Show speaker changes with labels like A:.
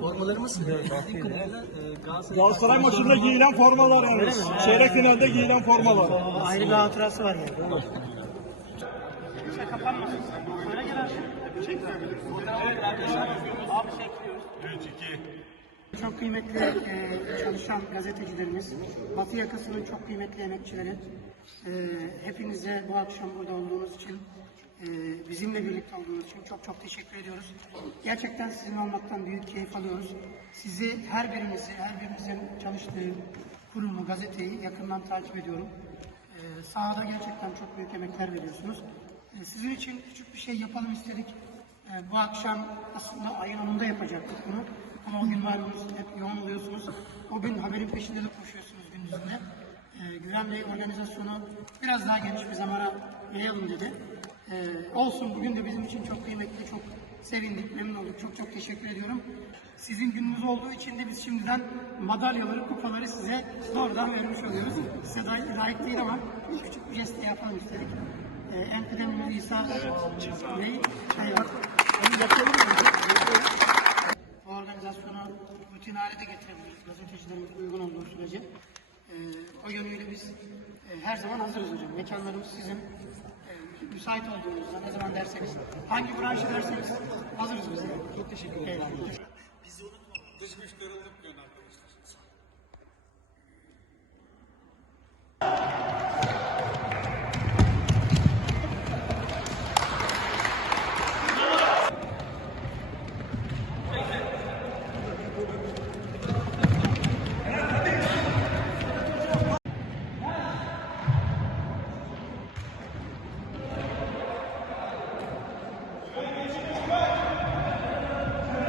A: Formalarımız Galatasaray
B: maçında giyilen formalar yani. Çeyrek finalde giyilen formalar.
C: Ayrı bir hatırası var yani. Abi çekiyoruz. 3 2 çok kıymetli e, çalışan gazetecilerimiz, Batı yakasının çok kıymetli emekçileri, e, hepinize bu akşam burada olduğunuz için bizimle birlikte olduğunuz için çok çok teşekkür ediyoruz. Gerçekten sizin olmaktan büyük keyif alıyoruz. Sizi, her birinizi, her birimizin çalıştığı kurumu, gazeteyi yakından takip ediyorum. E, sahada gerçekten çok büyük emekler veriyorsunuz. E, sizin için küçük bir şey yapalım istedik. E, bu akşam aslında ayın 10'unda yapacaktık bunu. Ama o gün malumunuz hep yoğun oluyorsunuz. O gün haberin peşinde de koşuyorsunuz gündüzünde. Ee, Güven Bey organizasyonu biraz daha geniş bir zamana yayalım dedi. Ee, olsun bugün de bizim için çok kıymetli, çok sevindik, memnun olduk. Çok çok teşekkür ediyorum. Sizin gününüz olduğu için de biz şimdiden madalyaları, kupaları size doğrudan vermiş oluyoruz. Size day- layık değil ama bir küçük bir jest de yapalım istedik. Ee, en kıdemli İsa Bey, eyvallah. Onu yapalım mı? Bu organizasyonu rutin hale de getirebiliriz. Gazetecilerimiz uygun olduğu sürece. Ee, o yönüyle biz e, her zaman hazırız hocam. Mekanlarımız sizin müsait olduğunuzda ne zaman derseniz, hangi branşı derseniz hazırız biz. Çok teşekkür ederim. Bizi unutmayın. Biz müşteri unutmayın